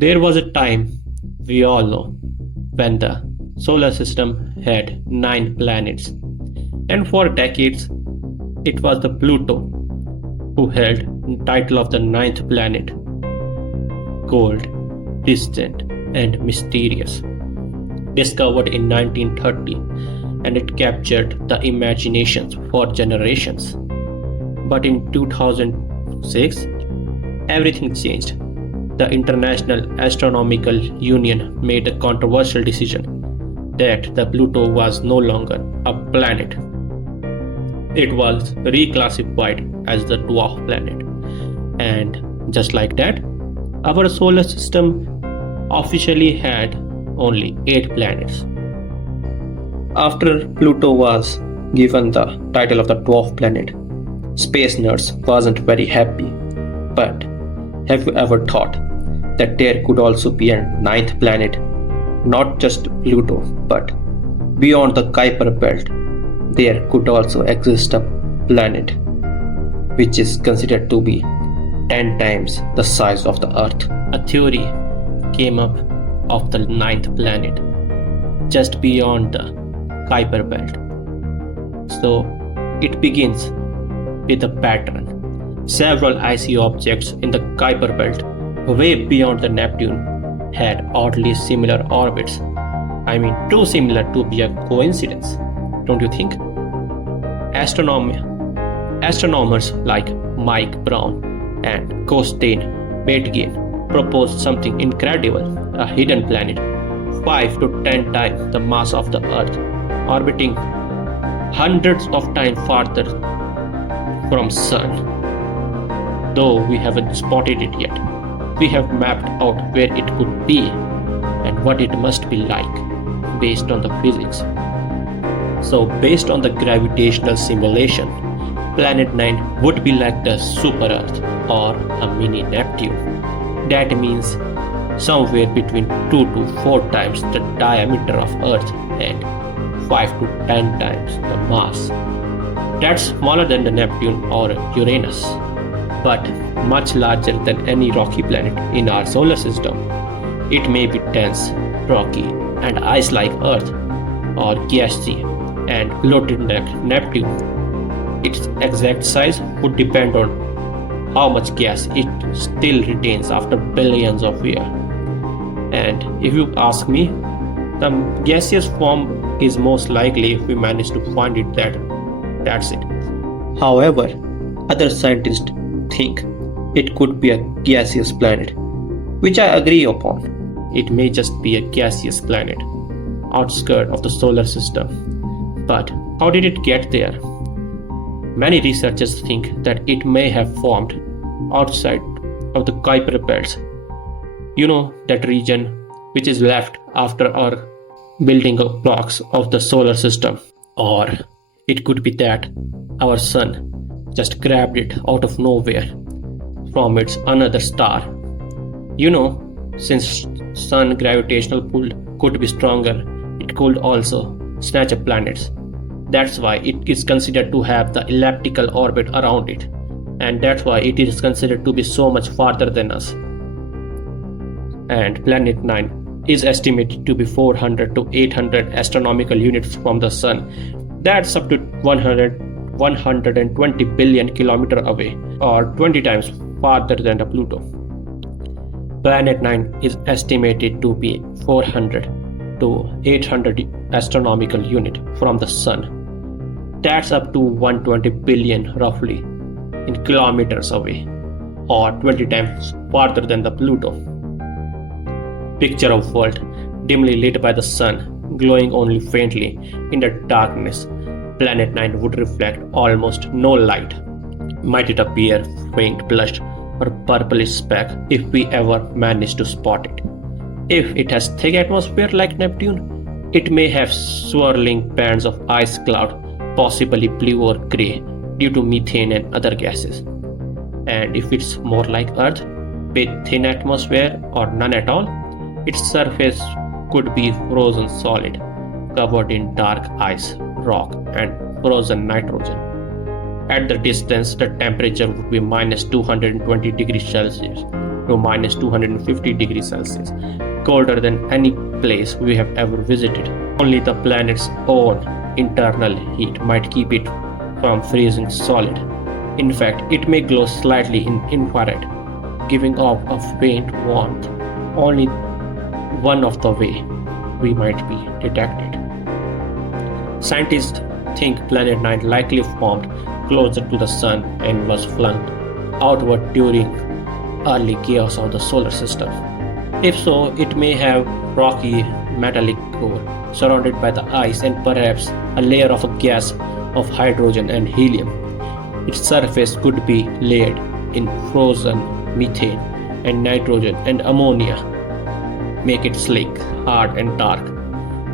There was a time, we all know, when the solar system had 9 planets, and for decades it was the Pluto who held the title of the ninth planet, cold, distant, and mysterious. Discovered in 1930, and it captured the imaginations for generations. But in 2006, everything changed. The International Astronomical Union made a controversial decision that the Pluto was no longer a planet. It was reclassified as the dwarf planet. And just like that, our solar system officially had only 8 planets. After Pluto was given the title of the dwarf planet, space nerds wasn't very happy. But have you ever thought that there could also be a ninth planet, not just Pluto, but beyond the Kuiper belt, there could also exist a planet which is considered to be 10 times the size of the Earth? A theory came up of the ninth planet just beyond the Kuiper belt. So it begins with a pattern. Several icy objects in the Kuiper belt, way beyond the Neptune, had oddly similar orbits. I mean, too similar to be a coincidence, don't you think? Astronomers like Mike Brown and Costain Baitgen proposed something incredible: a hidden planet, 5 to 10 times the mass of the Earth, orbiting hundreds of times farther from Sun. Though we haven't spotted it yet, we have mapped out where it could be and what it must be like based on the physics. So, based on the gravitational simulation, Planet 9 would be like the super Earth or a mini Neptune. That means somewhere between 2 to 4 times the diameter of Earth and 5 to 10 times the mass. That's smaller than the Neptune or Uranus, but much larger than any rocky planet in our solar system. It may be dense, rocky, and ice-like Earth, or gassy and bloated like Neptune. Its exact size would depend on how much gas it still retains after billions of years. And if you ask me, the gaseous form is most likely if we manage to find it. That's it. However, other scientists think it could be a gaseous planet, which I agree upon. It may just be a gaseous planet, outskirts of the solar system. But how did it get there? Many researchers think that it may have formed outside of the Kuiper belts. You know, that region which is left after our building blocks of the solar system. Or it could be that our sun just grabbed it out of nowhere from its another star. You know, since sun gravitational pull could be stronger, it could also snatch up planets. That's why it is considered to have the elliptical orbit around it, and that's why it is considered to be so much farther than us. And Planet 9 is estimated to be 400 to 800 astronomical units from the Sun. That's up to 120 billion kilometers away, or 20 times farther than the Pluto. Planet 9 is estimated to be 400 to 800 astronomical units from the Sun. That's up to 120 billion roughly in kilometers away, or 20 times farther than the Pluto. Picture of world dimly lit by the sun, glowing only faintly in the darkness. Planet 9 would reflect almost no light. Might it appear faint blush or purplish speck if we ever manage to spot it? If it has thick atmosphere like Neptune, it may have swirling bands of ice cloud, possibly blue or grey due to methane and other gases. And if it's more like Earth, with thin atmosphere or none at all, its surface could be frozen solid, covered in dark ice, rock, and frozen nitrogen. At the distance, the temperature would be minus 220 degrees Celsius, to minus 250 degrees Celsius, colder than any place we have ever visited. Only the planet's own internal heat might keep it from freezing solid. In fact, it may glow slightly in infrared, giving off a faint warmth, only one of the way we might be detected. Scientists think Planet 9 likely formed closer to the Sun and was flung outward during early chaos of the solar system. If so, it may have rocky metallic core surrounded by the ice and perhaps a layer of a gas of hydrogen and helium. Its surface could be layered in frozen methane and nitrogen and ammonia, make it slick, hard and dark.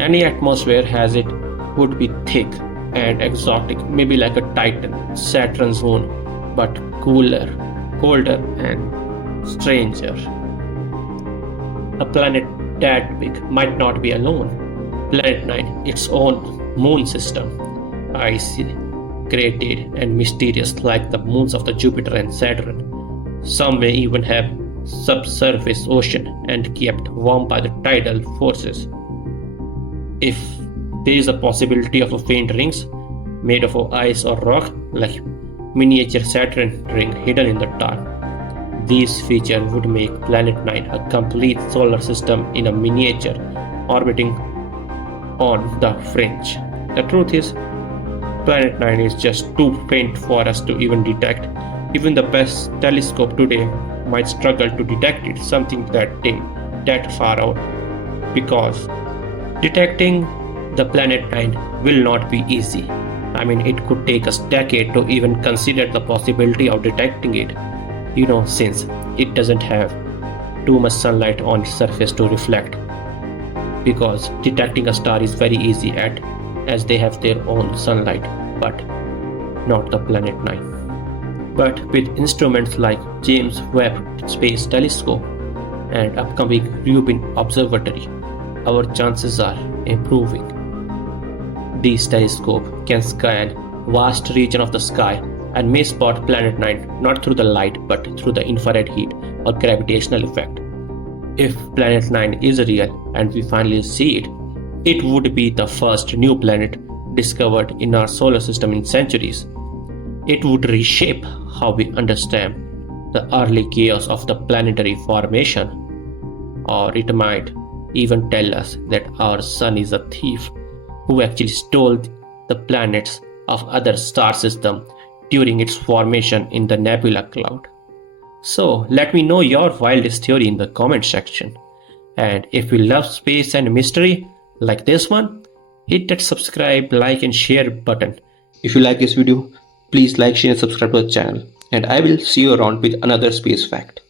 Any atmosphere has it would be thick and exotic, maybe like a Titan, Saturn's moon, but cooler, colder and stranger. A planet that big might not be alone. Planet 9, its own moon system, icy, created and mysterious like the moons of the Jupiter and Saturn. Some may even have subsurface ocean and kept warm by the tidal forces. If there is a possibility of a faint rings made of ice or rock, like miniature Saturn ring hidden in the dark, these features would make Planet 9 a complete solar system in a miniature, orbiting on the fringe. The truth is, Planet 9 is just too faint for us to even detect. Even the best telescope today might struggle to detect it, something that dim, that far out, because detecting the Planet 9 will not be easy. I mean, it could take us decades to even consider the possibility of detecting it, since it doesn't have too much sunlight on its surface to reflect. Because detecting a star is very easy as they have their own sunlight, but not the Planet 9. But with instruments like James Webb Space Telescope and upcoming Rubin Observatory, our chances are improving. These telescopes can scan vast region of the sky and may spot Planet 9 not through the light but through the infrared heat or gravitational effect. If Planet 9 is real and we finally see it, it would be the first new planet discovered in our solar system in centuries. It would reshape how we understand the early chaos of the planetary formation, or it might even tell us that our sun is a thief who actually stole the planets of other star systems during its formation in the nebula cloud. So let me know your wildest theory in the comment section. And if you love space and mystery like this one, hit that subscribe, like and share button. If you like this video, please like, share and subscribe to the channel. And I will see you around with another space fact.